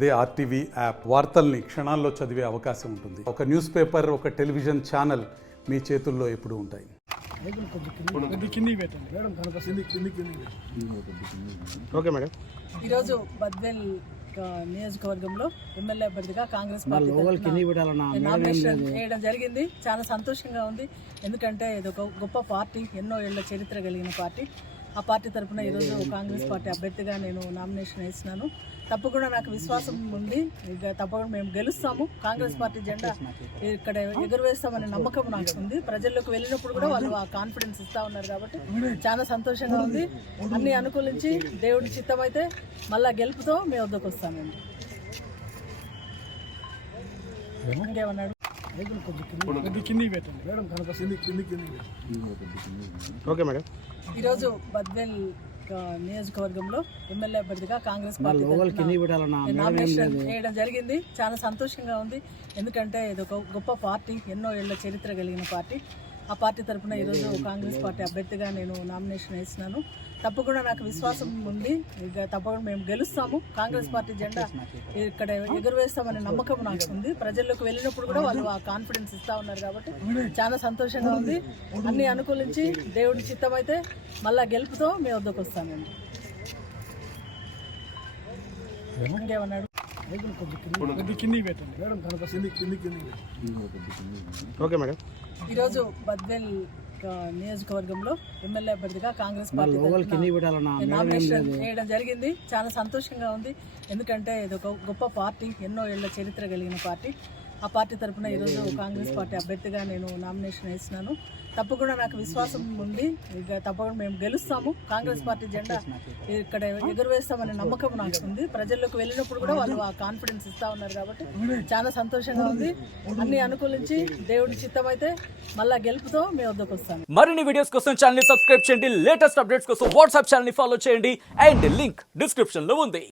అదే RTV app వార్తల్ని క్షణాల్లో చదివే అవకాశం ఉంటుంది. ఒక న్యూస్ పేపర్, ఒక టెలివిజన్ ఛానల్ మీ చేతుల్లో ఎప్పుడూ ఉంటాయి. Okay madam. ఈరోజు బద్వేల్ నియోజకవర్గంలో ఎమ్మెల్యే అభ్యర్థిగా కాంగ్రెస్ పార్టీ నామినేషన్ చేయడం జరిగింది. చాలా సంతోషంగా ఉంది. ఎందుకంటే ఇది ఒక గొప్ప పార్టీ, ఎన్నో ఏళ్ల చరిత్ర కలిగిన పార్టీ. ఆ పార్టీ తరఫున ఈరోజు కాంగ్రెస్ పార్టీ అభ్యర్థిగా నేను నామినేషన్ వేసినాను. తప్పకుండా నాకు విశ్వాసం ఉంది. ఇక తప్పకుండా మేము గెలుస్తాము. కాంగ్రెస్ పార్టీ జెండా ఇక్కడ ఎగురవేస్తామనే నమ్మకం నాకు ఉంది. ప్రజల్లోకి వెళ్ళినప్పుడు కూడా వాళ్ళు ఆ కాన్ఫిడెన్స్ ఇస్తా ఉన్నారు కాబట్టి చాలా సంతోషంగా ఉంది. అన్ని అనుకూలించి దేవుడి చిత్తం అయితే మళ్ళా గెలుపుతో మీ వద్దకు వస్తామండి. ఇంకేమన్నాడు? Okay madam. ఈరోజు బద్వేల్ నియోజకవర్గంలో ఎమ్మెల్యే అభ్యర్థిగా కాంగ్రెస్ పార్టీ నామినేషన్ చేయడం జరిగింది. చాలా సంతోషంగా ఉంది. ఎందుకంటే ఇది ఒక గొప్ప పార్టీ, ఎన్నో ఏళ్ల చరిత్ర కలిగిన పార్టీ. ఆ పార్టీ తరఫున ఈరోజు కాంగ్రెస్ పార్టీ అభ్యర్థిగా నేను నామినేషన్ వేసినాను. తప్పకుండా నాకు విశ్వాసం ఉంది. ఇక తప్పకుండా మేము గెలుస్తాము. కాంగ్రెస్ పార్టీ జెండా ఇక్కడ ఎగురవేస్తామనే నమ్మకం నాకు ఉంది. ప్రజల్లోకి వెళ్ళినప్పుడు కూడా వాళ్ళు ఆ కాన్ఫిడెన్స్ ఇస్తా ఉన్నారు కాబట్టి చాలా సంతోషంగా ఉంది. అన్ని అనుకూలించి దేవుడి చిత్తం అయితే మళ్ళా గెలుపుతో మీ వద్దకు వస్తానండి. ఇంకేమన్నాడు? Okay madam. ఈరోజు బద్వేల్ నియోజకవర్గంలో ఎమ్మెల్యే అభ్యర్థిగా కాంగ్రెస్ పార్టీ నామినేషన్ చేయడం జరిగింది. చాలా సంతోషంగా ఉంది. ఎందుకంటే ఇది ఒక గొప్ప పార్టీ, ఎన్నో ఏళ్ల చరిత్ర కలిగిన పార్టీ. ఆ పార్టీ తరఫున ఈరోజు కాంగ్రెస్ పార్టీ అభ్యర్థిగా నేను నామినేషన్ వేసినాను. తప్పకుండా నాకు విశ్వాసం ఉంది. ఇక తప్పకుండా మేము గెలుస్తాము. కాంగ్రెస్ పార్టీ జెండా ఇక్కడ ఎగురవేస్తామనే నమ్మకం నాకు ఉంది. ప్రజల్లోకి వెళ్ళినప్పుడు కూడా వాళ్ళు ఆ కాన్ఫిడెన్స్ ఇస్తా ఉన్నారు కాబట్టి చాలా సంతోషంగా ఉంది. అన్ని అనుకూలించి దేవుడి చిత్తం అయితే మళ్ళా గెలుపుతో మీ వద్దకు వస్తాను. మరిన్ని వీడియోస్ కోసం ఛానల్ ని సబ్స్క్రైబ్ చేయండి. లేటెస్ట్ అప్డేట్స్ కోసం వాట్సాప్ ఛానల్ ని ఫాలో చేయండి. అండ్ లింక్ డిస్క్రిప్షన్ లో ఉంది.